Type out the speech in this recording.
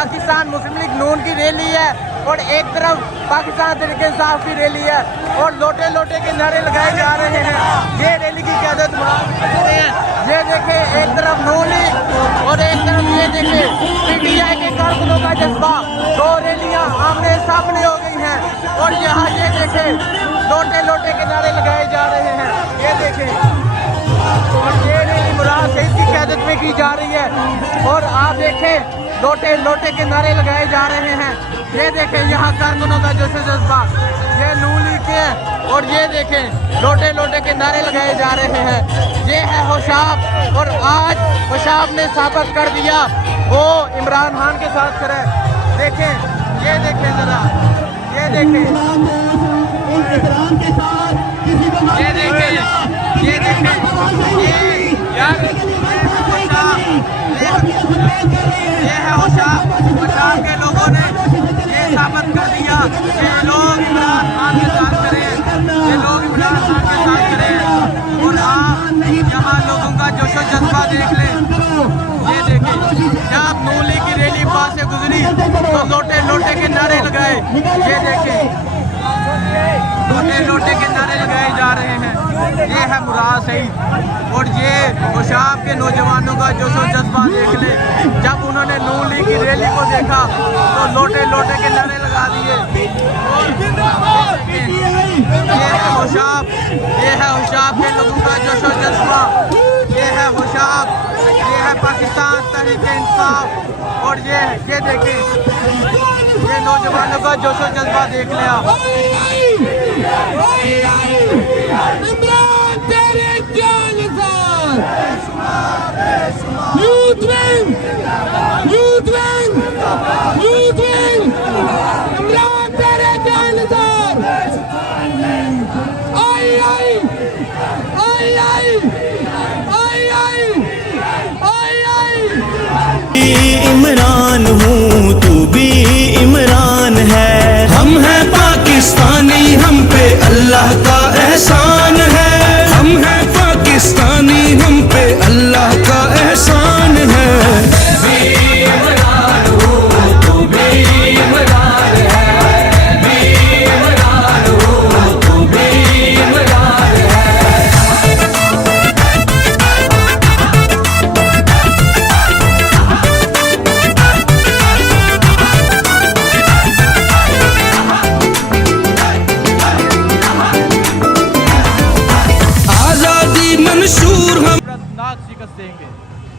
पाकिस्तान मुस्लिम league नून की rally है और एक तरफ पाकिस्तान तहरीक इंसाफ की रैली है और लोटे लोटे के नारे लगाए जा रहे हैं। ये रैली की क़यादत हैं। ये देखें, एक तरफ नून लीग और एक तरफ ये देखें PTI के कारकुनों का जज्बा। दो रैलियां आमने सामने हो गई हैं और यहाँ ये देखें लोटे लोटे के नारे लगाए जा रहे हैं। ये देखें और ये रैली मुराद शहीद की क़यादत में की जा रही है और आप देखें लोटे लोटे के नारे लगाए जा रहे हैं। ये देखें यहाँ कारकुनों का जोश जज्बा, ये नून लीग के और ये देखें लोटे लोटे के नारे लगाए जा रहे हैं। ये है होशाब और आज होशाब ने साबित कर दिया वो इमरान खान के साथ खड़ा है। देखें, ये देखें जरा, ये देखें, ये देखें, ये देखें, ये है होशाब। होशाब के लोगों ने ये साबित कर दिया कि लोग इमरान खान के साथ खड़े हैं, ये लोग इमरान खान के साथ खड़े हैं। और आप यहाँ लोगों का जोशो जज्बा देख लें। ये देखें, जब नून लीग की रैली पास से गुजरी तो लोटे लोटे के नारे लगाए। ये देखें लोटे लोटे के नारे लगाए जा रहे हैं। ये है मुराद शहीद और ये होशाब के नौजवानों का जोशो जज्बा देख ले। जब उन्होंने नून लीग की रैली को देखा तो लोटे लोटे के नारे लगा दिए। ये है होशाब, ये है होशाब के लोगों का जोशो जज्बा। ये है होशाब, ये है पाकिस्तान तहरीक इंसाफ और ये देखें ये नौजवानों का जोशो जज्बा देख लिया। Youth wing! Youth wing! Youth wing! Imran तेरे जानदार! आई आई! आई आई! आई आई! आई आई! इमरान हूँ